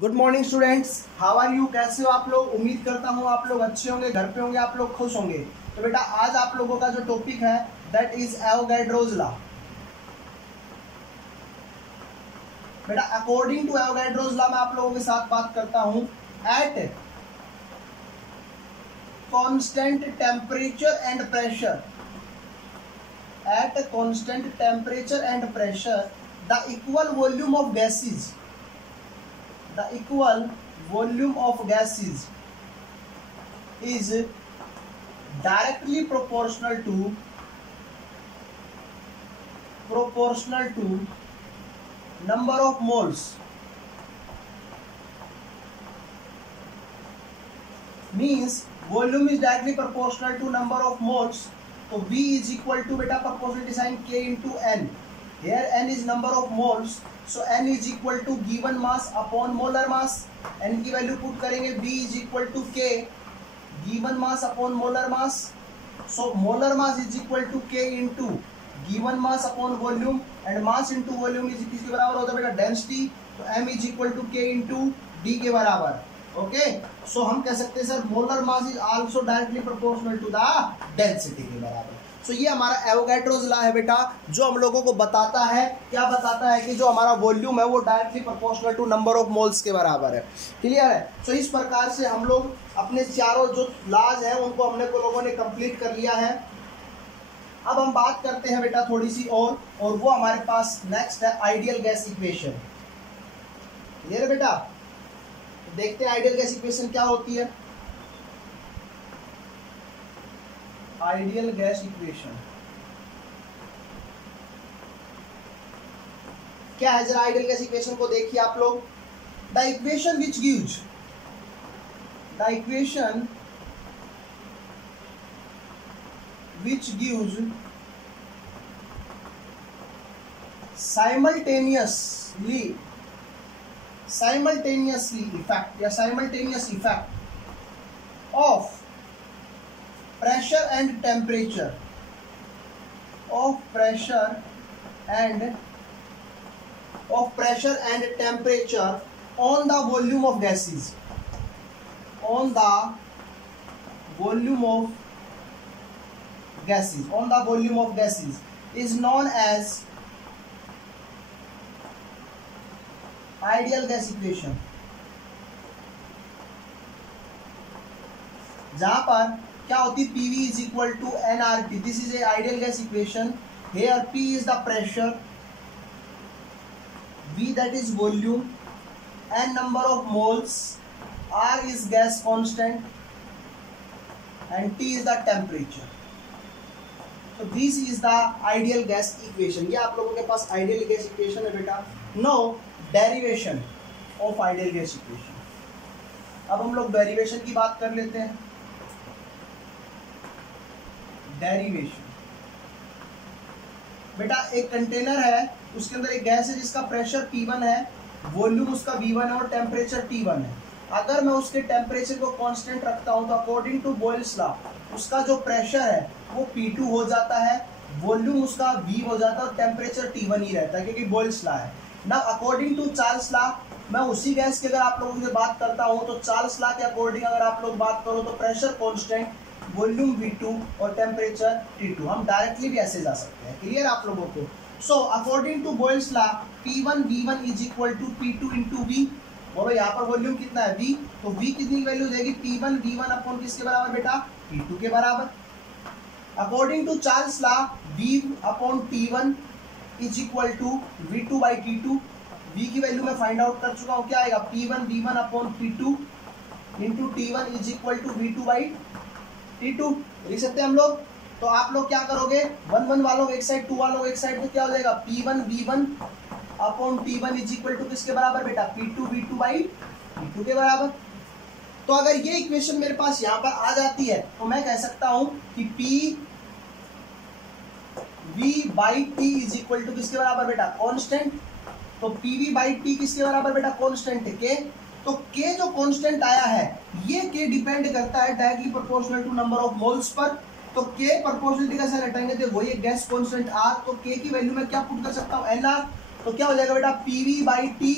Good morning students, how are you? कैसे हो आप लोग? उम्मीद करता हूँ आप लोग अच्छे होंगे, घर पे होंगे, आप लोग खुश होंगे। तो बेटा आज आप लोगों का जो टॉपिक है दैट इज एवोगैड्रोज लॉ। बेटा अकॉर्डिंग टू एवोगैड्रोज लॉ मैं आप लोगों के साथ बात करता हूँ। At constant temperature and pressure, at constant temperature and pressure the equal volume of gases, the equal volume of gases is directly proportional to number of moles, means volume is directly proportional to number of moles. तो V is equal to बेटा proportionality sign K into N. Here N is number of moles, so N is equal to given mass upon molar mass. N की value put करेंगे, V is equal to K given mass upon molar mass. So molar mass is equal to K into given mass upon volume, and mass into volume is किसके बराबर होता है बेटा? Density. तो M is equal to K into D के बराबर. Okay, सो हम कह सकते हैं sir molar mass is also directly proportional to the density के बराबर. सो ये हमारा एवोगैड्रोज लॉ है बेटा, जो हम लोगों को बताता है, क्या बताता है कि जो हमारा वॉल्यूम है वो directly proportional to number of moles के बराबर है. क्लियर है? सो इस प्रकार से हम लोग अपने चारों जो लॉज हैं उनको हमने को लोगों ने कंप्लीट कर लिया है. अब हम बात करते हैं बेटा थोड़ी सी और वो हमारे पास नेक्स्ट है आइडियल गैस इक्वेशन. क्लियर है बेटा? देखते हैं आइडियल गैस इक्वेशन क्या होती है. आइडियल गैस इक्वेशन क्या है? जरा आइडियल गैस इक्वेशन को देखिए आप लोग. The equation which gives simultaneous effect of pressure and temperature on the volume of gases, is known as ideal gas equation. जहां पर क्या होती? PV is equal to nRT. This is a ideal gas equation. Here P is the pressure, V that is volume, N number of moles, R is gas constant, and T is the temperature. So this is the ideal gas equation. ये आप लोगों के पास ideal gas equation है बेटा. Now derivation of ideal gas equation. अब हम लोग derivation की बात कर लेते हैं. डेरिवेशन बेटा एक कंटेनर है, उसके अंदर एक गैस है जिसका प्रेशर P1 है, वॉल्यूम उसका V1 है और टेम्परेचर T1 है. अगर मैं उसके टेम्परेचर को कांस्टेंट रखता हूं तो अकॉर्डिंग टू बॉयल्स लॉ उसका जो प्रेशर है वो P2 हो जाता है, वॉल्यूम उसका V हो जाता है और टेम्परेचर T1 ही रहता है क्योंकि बॉयल्स लॉ है. ना अकॉर्डिंग टू चार्ल्स लॉ मैं उसी गैस की अगर आप लोगों से बात करता हूं तो चार्ल्स लॉ के अकॉर्डिंग अगर आप लोग बात करो तो प्रेशर कांस्टेंट, वॉल्यूम V2 और टेम्परेचर T2. हम डायरेक्टली भी ऐसे जा सकते हैं. क्लियर आप लोगों को? So according to Boyle's law P1 V1 is equal to P2 into V. बोलो यहाँ पर वॉल्यूम कितना है? V. तो V कितनी वैल्यू देगी? P1 V1 अपॉन किसके बराबर बेटा? P2 के बराबर. According to Charles law V upon T1 is equal to V2 by T2. V की वैल्यू मैं फाइंड आउट कर चुका हूँ. क्या आएगा? P1 V1 upon P2 into T1 is equal to V2 by T2. लिख सकते हैं हम लोग. तो आप लोग क्या करोगे? 1 1 वालों एक साइड, 2 वालों एक साइड, तो क्या हो जाएगा? P1 V1 upon T1 is equal to किसके बराबर बेटा? P2 V2 बाई T2 के बराबर. तो अगर ये इक्वेशन मेरे पास यहाँ पर आ जाती है तो मैं कह सकता हूं कि P V by T is equal to किसके बराबर बेटा? कांस्टेंट. तो PV बाई टी किसके बराबर बेटा? कांस्टेंट के. तो K जो कांस्टेंट आया है ये K डिपेंड करता है directly proportional to number of moles पर. तो K प्रोपोर्शनलिटी का साइन हटाएंगे तो वही गैस कांस्टेंट R. तो K की वैल्यू मैं क्या पुट कर सकता हूँ? NR. तो क्या हो जाएगा बेटा? PV by T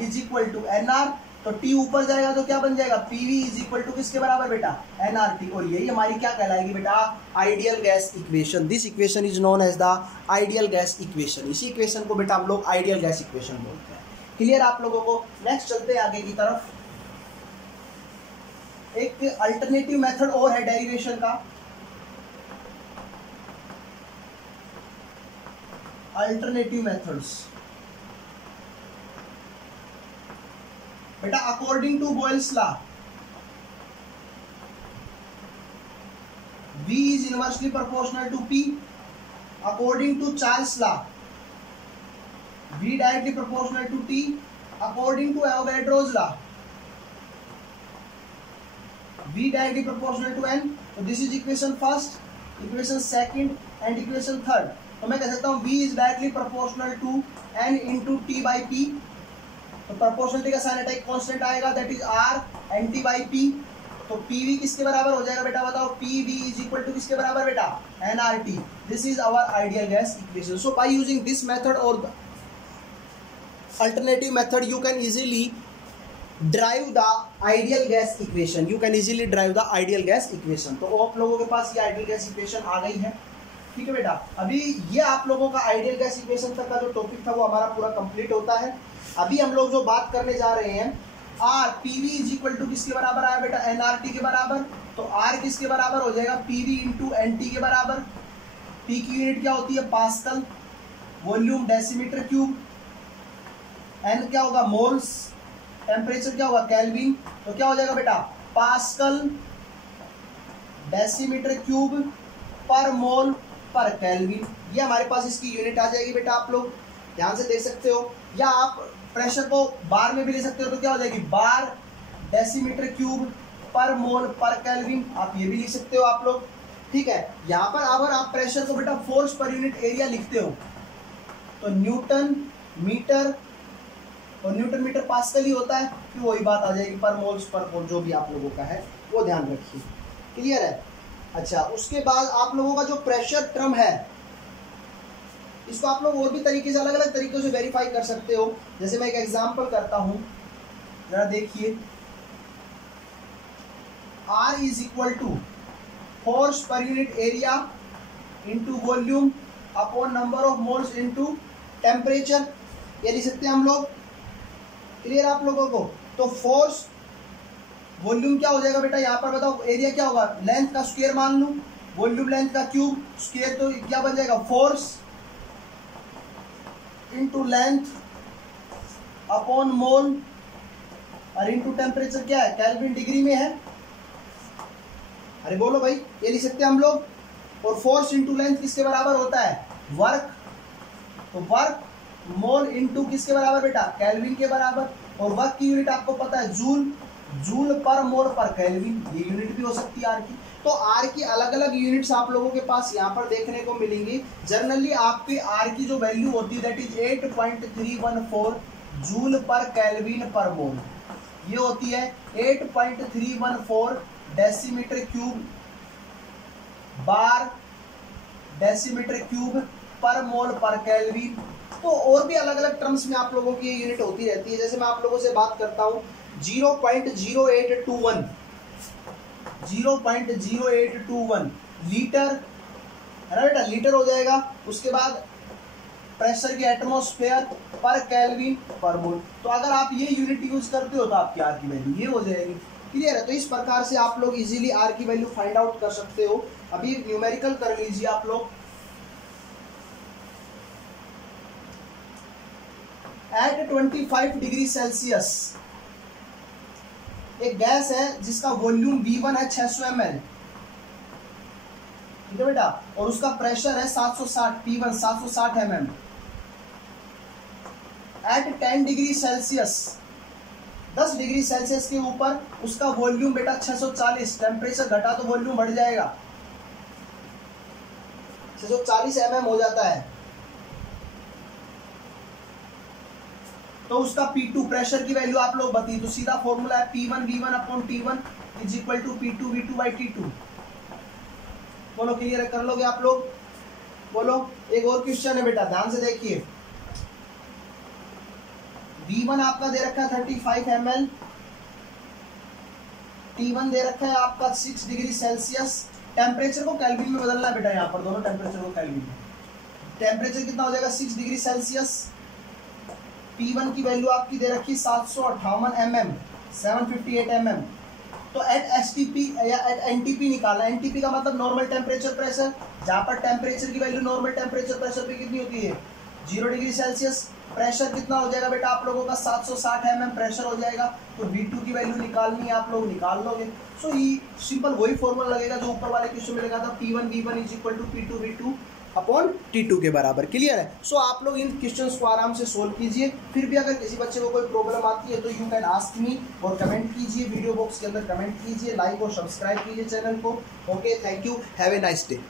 is equal to NR. तो T ऊपर जाएगा तो क्या बन जाएगा, PV इज इक्वल टू किसके बराबर बेटा, nRT। और यही हमारी क्या कहलाएगी बेटा, ideal gas equation. This equation is known as the ideal gas equation. इसी इक्वेशन को बेटा हम लोग आइडियल गैस इक्वेशन बोलते हैं। क्लियर आप लोगों को। नेक्स्ट चलते हैं आगे की तरफ। एक अल्टरनेटिव मेथड और है डेरिवेशन का, अल्टरनेटिव मेथड्स बेटा। According to Boyle's law, V is inversely proportional to P. According to Charles law, V directly proportional to T. According to Avogadro's law, V directly proportional to N. So this is equation first, equation second and equation third. तो मैं कह सकता हूँ V is directly proportional to N into T by P. तो proportionality का sign attack constant आएगा, that is R NT by P। तो PV किसके बराबर हो जाएगा बेटा, बताओ। PV इज इक्वल टू किसके बराबर बेटा, nRT। This is our ideal gas equation. So by using this method और the alternative method you can easily derive the ideal gas equation. You can easily derive the ideal gas equation. तो आप लोगों के पास ये ideal gas equation आ गई है, ठीक है बेटा। अभी ये आप लोगों का आइडियल गैस इक्वेशन तक का जो टॉपिक था वो हमारा पूरा कंप्लीट होता है। अभी हम लोग जो बात करने जा रहे हैं, R PV is equal to किसके बराबर आया बेटा, nRT के बराबर। तो R किसके बराबर हो जाएगा, PV इंटू NT के बराबर। P की यूनिट क्या होती है, pascal. Volume decimetre cube. N क्या होगा, मोल्स। टेम्परेचर क्या होगा, केल्विन। तो क्या हो जाएगा बेटा, पास्कल डेसीमीटर क्यूब पर मोल पर केल्विन। ये हमारे पास इसकी यूनिट आ जाएगी बेटा। आप लोग ध्यान से देख सकते हो, या आप प्रेशर को बार में भी ले सकते हो। तो क्या हो जाएगी, बार डेसीमीटर क्यूब पर मोल पर केल्विन। आप ये भी लिख सकते हो आप लोग, ठीक है। यहाँ पर अगर आप प्रेशर को बेटा फोर्स पर यूनिट एरिया लिखते हो तो न्यूटन मीटर, और न्यूटन मीटर पास्कल ही होता है, तो वही बात आ जाएगी पर मोल्स पर मोल, जो भी आप लोगों का है वो ध्यान रखिए। क्लियर है। अच्छा, उसके बाद आप लोगों का जो प्रेशर टर्म है, इसको आप लोग और भी तरीके से, अलग अलग तरीकों से वेरीफाई कर सकते हो। जैसे मैं एक एग्जांपल करता हूं, जरा देखिए। R is equal to force per unit area into volume upon number of moles into temperature, ये लिख सकते हैं हम लोग। क्लियर आप लोगों को। तो फोर्स, वॉल्यूम क्या हो जाएगा बेटा, यहाँ पर बताओ। एरिया क्या होगा, लेंथ का स्क्वायर मान लूं, वॉल्यूम लेंथ का क्यूब, स्क्वायर तो क्या बन जाएगा, force into length upon mole, और इंटू टेम्परेचर क्या है, केल्विन डिग्री में है। अरे बोलो भाई, ये लिख सकते हैं हम लोग। और फोर्स इंटू लेंथ किसके बराबर होता है, वर्क। तो वर्क मोल इंटू किसके बराबर बेटा, केल्विन के बराबर। और वर्क की यूनिट आपको पता है, जूल। जूल पर मोल पर केल्विन, ये यूनिट भी हो सकती है आर की। तो आर की अलग अलग यूनिट्स आप लोगों के पास यहाँ पर देखने को मिलेंगी। जनरली आपके आर की जो वैल्यू होती है दैट इज 8.314 जूल पर केल्विन पर मोल। ये होती है 8.314 डेसीमीटर क्यूब बार डेसीमीटर क्यूब पर मोल पर केल्विन। तो और भी अलग अलग टर्म्स में आप लोगों की ये यूनिट होती रहती है। जैसे मैं आप लोगों से बात करता हूँ 0.0821 लीटर है ना बेटा, लीटर हो जाएगा। उसके बाद प्रेशर की एटमॉस्फेयर पर केल्विन पर मोल। तो अगर आप ये यूनिट यूज करते हो तो आपकी आर की वैल्यू ये हो जाएगी। क्लियर है। तो इस प्रकार से आप लोग इजीली आर की वैल्यू फाइंड आउट कर सकते हो। अभी न्यूमेरिकल कर लीजिए आप लोग। एट 25 डिग्री सेल्सियस एक गैस है जिसका वॉल्यूम V1 है 600 ml, ठीक है बेटा, और उसका प्रेशर है 760 P1 760 mm। At 10 degree Celsius 10 degree Celsius के ऊपर उसका वॉल्यूम बेटा 640, टेम्परेचर घटा तो वॉल्यूम बढ़ जाएगा, 640 mm हो जाता है। तो उसका P2 प्रेशर की वैल्यू आप लोग बताइए। तो सीधा फॉर्मूला है P1 V1 upon T1 is equal to P2 V2 by T2। बोलो क्लियर कर लोगे आप लोग, बोलो। एक और क्वेश्चन है बेटा, ध्यान से देखिए। V1 आपका दे रखा है 35 ml T1 दे रखा है आपका 6 डिग्री सेल्सियस। टेम्परेचर को केल्विन में बदलना है बेटा, यहाँ पर दोनों टेम्परेचर को केल्विन में। टेम्परेचर कितना हो जाएगा 6 डिग्री सेल्सियस। P1 की वैल्यू आपकी दे रखी 758 mm, 758 mm। तो एट STP या एट NTP निकालना। NTP का मतलब नॉर्मल टेम्परेचर प्रेशर, जहाँ पर टेम्परेचर की वैल्यू नॉर्मल टेम्परेचर प्रेशर पे कितनी होती है 0 डिग्री सेल्सियस। प्रेशर कितना हो जाएगा बेटा आप लोगों का 760 mm प्रेशर हो जाएगा। तो V2 की वैल्यू निकालनी है, आप लोग निकाल लोगे। सो ये सिंपल वही फॉर्मूला लगेगा जो ऊपर वाले क्वेश्चन में लगा था, P1 V1 is equal to P2 V2 upon T2 के बराबर। क्लियर है। सो आप लोग इन क्वेश्चंस को आराम से सोल्व कीजिए। फिर भी अगर किसी बच्चे को कोई प्रॉब्लम आती है तो यू कैन आस्क मी, और कमेंट कीजिए, वीडियो बॉक्स के अंदर कमेंट कीजिए, लाइक और सब्सक्राइब कीजिए चैनल को। Okay, thank you, have a nice day.